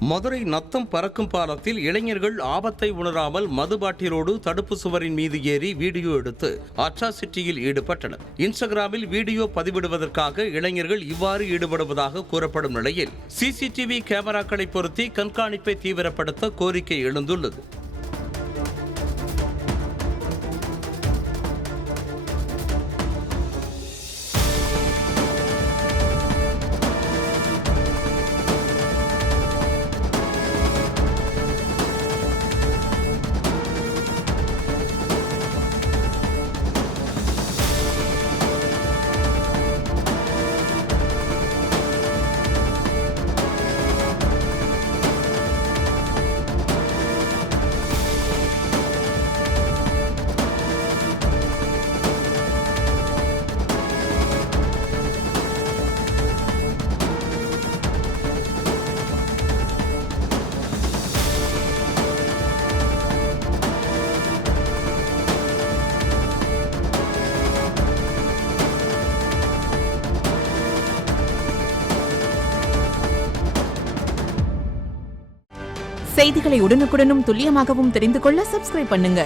மதுரை நத்தம் பறக்கும் பாலத்தில் இளைஞர்கள் ஆபத்தை உணராமல் மது பாட்டிலோடு தடுப்பு சுவரின் மீது ஏறி வீடியோ எடுத்து அட்ராசிட்டியில் ஈடுபட்டனர். இன்ஸ்டாகிராமில் வீடியோ பதிவிடுவதற்காக இளைஞர்கள் இவ்வாறு ஈடுபடுவதாக கூறப்படும் நிலையில் சிசிடிவி கேமராக்களை பொருத்தி கண்காணிப்பை தீவிரப்படுத்த கோரிக்கை எழுந்துள்ளது. செய்திகளை உடனுக்குடனும் துல்லியமாகவும் தெரிந்து கொள்ள சப்ஸ்கிரைப் பண்ணுங்க.